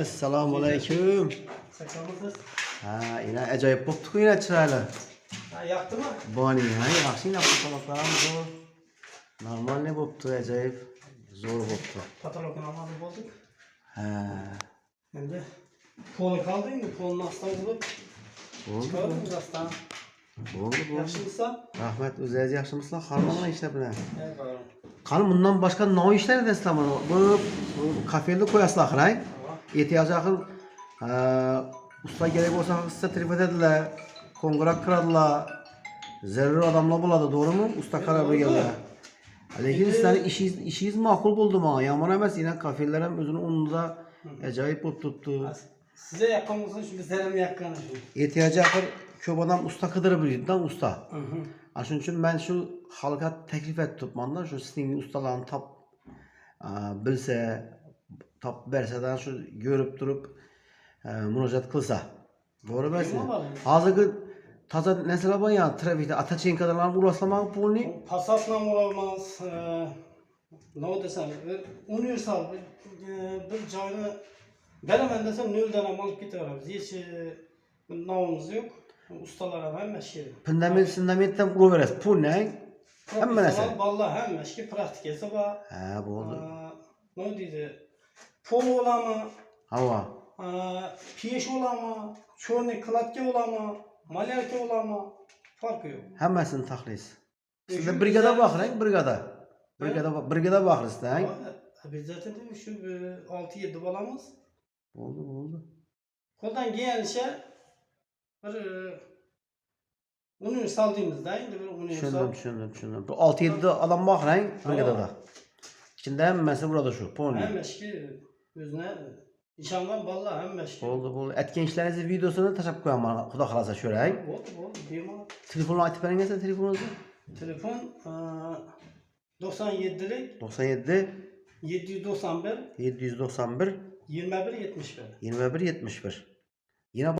Assalomu alaykum. Sakalımız. Ha, yine acayip boptu yine çırayla. Ha, yaktı mı? Bani, ha, yaxshi yine fotoğraflarım zor. Normal ne boptu acayip. Zor boptu. Patologunu almadı bozduk. Ha. Şimdi polu kaldı mı? Polun hastası bulup Oldu. çıkaralım biz hastanı. Oldu. Yaxşımızsa? Rahmet özəyiz yaxşımısınlar. Xanımla işlə bilən. Evet bakalım. Xanım bundan başka ne işler edəsizlər bunu? Bu kafede koyasınlar axıray. İhtiyacı axır. Usta gerek olsa size telefon edirlər. Konqrak kıradılar. Zerrur adamla buladı, doğru mu? Usta karar geldi. Lakin sizlerin işiniz makul buldu bana. Yaman emas yine kafelerem özünü unuza acayip tuttu. Size yakın olsun şu bizlere mi yakın? İhtiyacı axır köp adam usta kıdırı bilirdi lan usta. Şunun için ben şu halka teklif ettim bana şu sizin ustalarını bilse tap verse şu görüp durup müracaat kılsa. Doğru mu? Hazırki taza mesela ben ya trafikte Ataçenkadan ulaşlamak bu ne? Passat'la olamaz. Ne desem? Universal bir canlı veremem desem nölden alıp gidiyoruz. Hiç navımız yok. Ustalara hem meşgul. Fundamentten ulu veres. Bu ne? Hemen mesela. Vallahi hem meşgul pratik hesaba. Ha bu oldu. Ne dedi? Polo olama, Hava. piyeş olama, çorne klatke olama, malyarke olama farkı yok. Hemesini taklis. Sizde brigada bakırın, brigada. Brigada bakırız da. Biz zaten de şu 6-7 balamız. Oldu. Koldan giyen işe bir universal dediğimizde indi bir universal. Düşündüm. Bu 6-7 adam bakırın, brigadada. İçinde hemmesi burada şu. Pony. Hem meşki özüne nişanlan vallahi hem meşki. Oldu. Etkençlerinizin videosunu taşıp koyalım bana. Kuda kalasa şöyle. Oldu. Diyeyim Telefonu açıp verin gelsen telefonunuzu. telefon 97'lik 97 791 791 21 71. 21 71. Yine